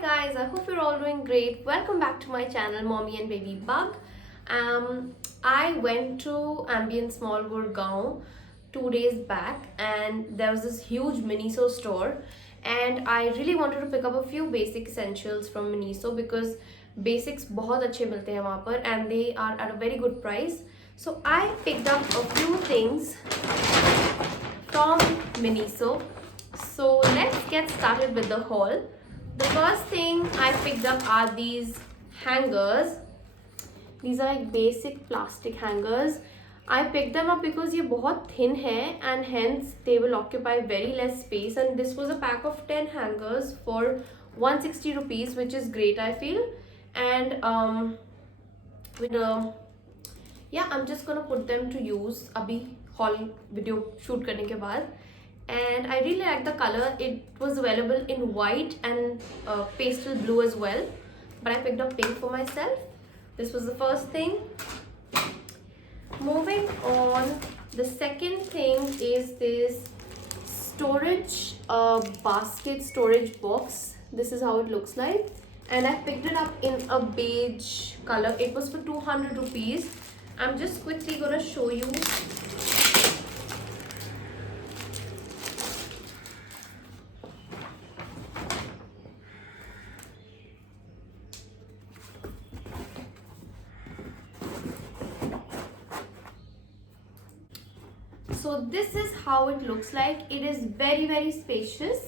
guys, I hope you're all doing great. Welcome back to my channel Mommy and Baby Bug. I went to Ambience Mall Gurgaon 2 days back and there was this huge Miniso store and I really wanted to pick up a few basic essentials from Miniso because basics बहुत अच्छे मिलते हैं वहाँ पर and they are at a very good price. So I picked up a few things from Miniso. So let's get started with the haul. The first thing I picked up are these hangers. These are like basic plastic hangers. I picked them up because ये बहुत thin है and hence they will occupy very less space, and this was a pack of 10 hangers for 160 rupees, which is great I feel. And yeah, I'm just gonna put them to use अभी haul video shoot करने के बाद. And I really like the color. It was available in white and pastel blue as well, but I picked up pink for myself. This was the first thing. Moving on, the second thing is this storage basket storage box. This is how it looks like, and I picked it up in a beige color. It was for 200 rupees. I'm just quickly gonna show you. So this is how it looks like. It is very spacious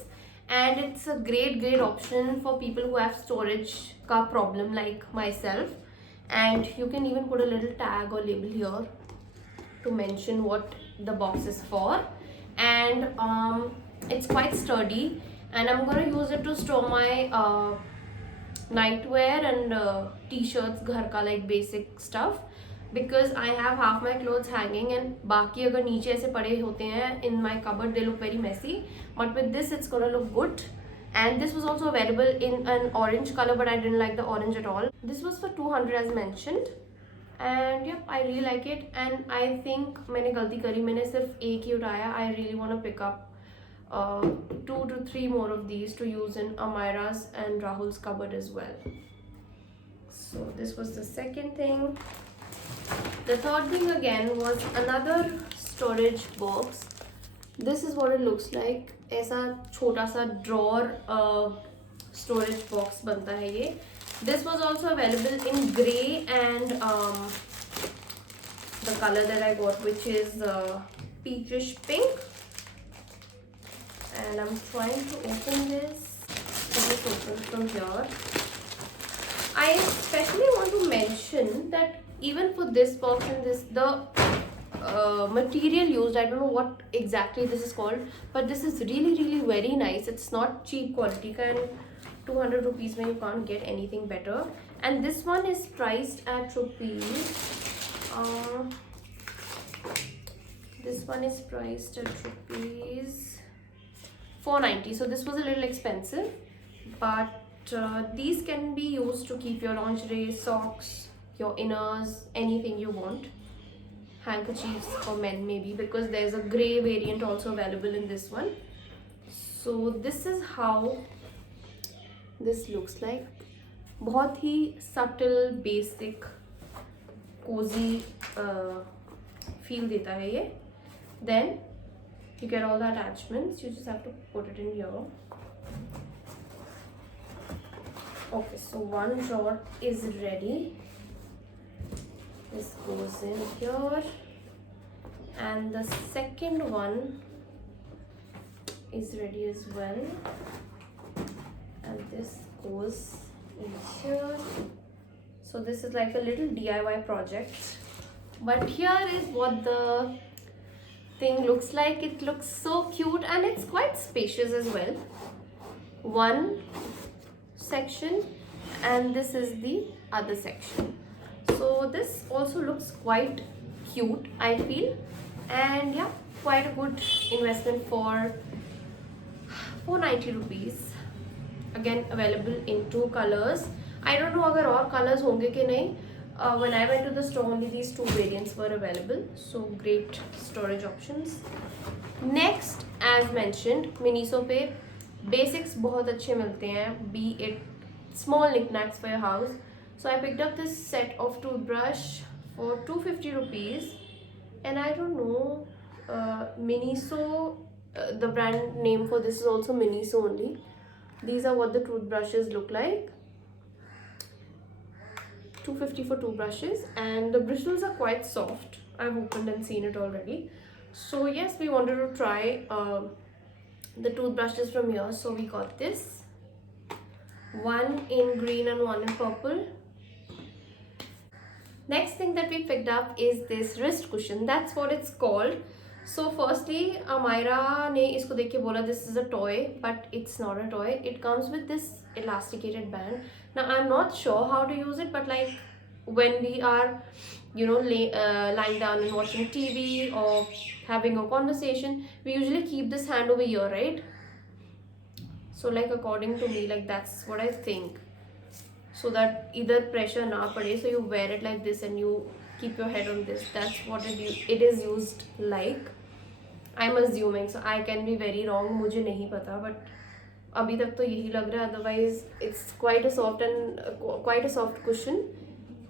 and it's a great option for people who have storage ka problem like myself. And you can even put a little tag or label here to mention what the box is for. And it's quite sturdy, and I'm gonna use it to store my nightwear and t-shirts, ghar ka like basic stuff, because I have half my clothes hanging and बाकी अगर नीचे ऐसे पड़े होते हैं in my cupboard, they look very messy. But with this it's gonna look good. And this was also available in an orange color, but I didn't like the orange at all. This was for 200 as mentioned, and yep, I really like it. And I think मैंने गलती करी, मैंने सिर्फ एक ही उठाया. I really want to pick up 2 to 3 more of these to use in Amira's and Rahul's cupboard as well. So this was the second thing. The third thing again was another storage box. This is what it looks like. ऐसा छोटा सा drawer storage box बनता है ये. This was also available in grey and the color that I got, which is peachish pink. And I'm trying to open this. Let me open from here. I especially want to mention that even for this box and this, the material used, I don't know what exactly this is called, but this is really very nice. It's not cheap quality, and 200 rupees when you can't get anything better. And this one is priced at rupees this one is priced at rupees 490. So this was a little expensive, but these can be used to keep your lingerie, socks, your inners, anything you want. Handkerchiefs for men maybe, because there's a grey variant also available in this one. So this is how this looks like. बहुत ही subtle, basic, cozy feel देता है ये. Then you get all the attachments. You just have to put it in here. Okay, so one drawer is ready. This goes in here, and the second one is ready as well, and this goes in here. So this is like a little DIY project, but here is what the thing looks like. It looks so cute and it's quite spacious as well. One section, and this is the other section. So this also looks quite cute I feel, and yeah, quite a good investment for 490 rupees. Again available in 2 colors. I don't know अगर और colors होंगे कि नहीं. When I went to the store, only these 2 variants were available. So great storage options. Next, as mentioned, Miniso पे basics बहुत अच्छे मिलते हैं. Be it small knickknacks for your house. So I picked up this set of toothbrush for 250 rupees, and I don't know, Miniso, the brand name for this is also Miniso only. These are what the toothbrushes look like. 250 for two brushes, and the bristles are quite soft. I've opened and seen it already. So yes, we wanted to try the toothbrushes from here, so we got this one in green and one in purple. Next thing that we picked up is this wrist cushion. That's what it's called. So firstly, Amira ne isko dekh ke bola this is a toy, but it's not a toy. It comes with this elasticated band. Now I'm not sure how to use it, but like when we are, you know, lying down and watching TV or having a conversation, we usually keep this hand over here, right? So like according to me, like that's what I think, so that either pressure na pade, so you wear it like this and you keep your head on this. That's what it is used like, I'm assuming. So I can be very wrong, मुझे नहीं पता, but अभी तक तो यही लग रहा है. Otherwise it's quite a soft cushion,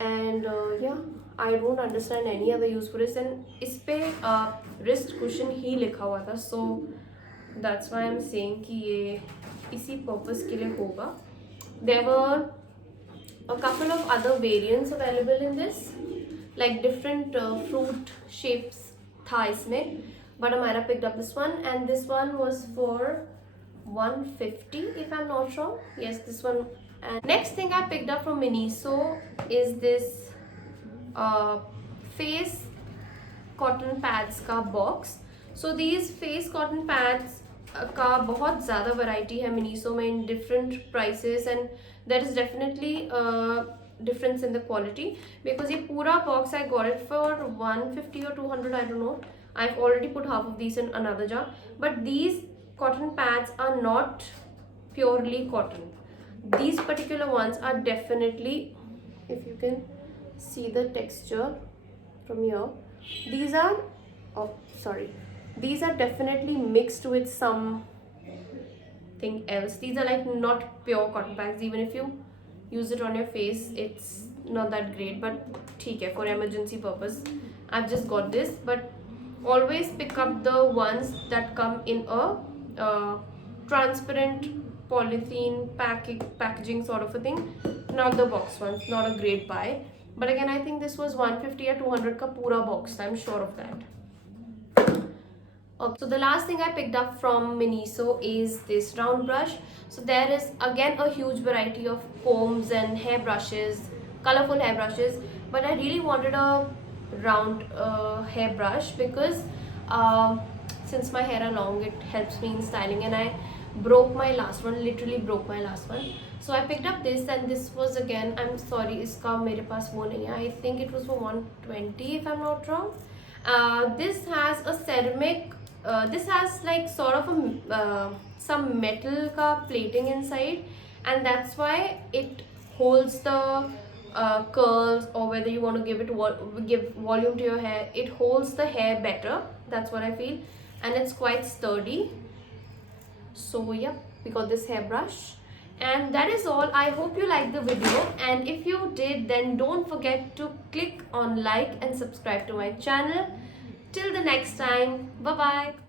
and yeah, I don't understand any other use for this. And इस पे wrist cushion ही लिखा हुआ था, so that's why I'm saying कि ये इसी purpose के लिए होगा. There were a couple of other variants available in this, like different fruit shapes tha isme, but Amira picked up this one, and this one was for 150 if I'm not wrong. Yes, this one. And next thing I picked up from Miniso is this face cotton pads का box. So these face cotton pads का बहुत ज़्यादा variety है Miniso में in different prices, and there is definitely a difference in the quality, because ये पूरा box I got it for 150 or 200, I don't know. I've already put half of these in another jar, but these cotton pads are not purely cotton. These particular ones are definitely, if you can see the texture from here, these are, oh sorry, these are definitely mixed with something else. These are like not pure cotton pads. Even if you use it on your face, it's not that great, but theek hai, for emergency purpose I've just got this. But always pick up the ones that come in a transparent polythene packaging sort of a thing, not the box ones. Not a great buy, but again I think this was 150 or 200 ka pura box, I'm sure of that. Okay, so the last thing I picked up from Miniso is this round brush. So there is again a huge variety of combs and hair brushes, colorful hair brushes, but I really wanted a round hair brush because since my hair are long, it helps me in styling, and I broke my last one, literally broke my last one. So I picked up this, and this was again, I'm sorry, iska mere paas wo nahi hai, I think it was for 120 if I'm not wrong. This has a ceramic, this has like sort of a some metal ka plating inside, and that's why it holds the curls, or whether you want to give volume to your hair, it holds the hair better. That's what I feel, and it's quite sturdy. So yeah, we got this hairbrush, and that is all. I hope you liked the video, and if you did, then don't forget to click on like and subscribe to my channel. Till the next time, bye bye.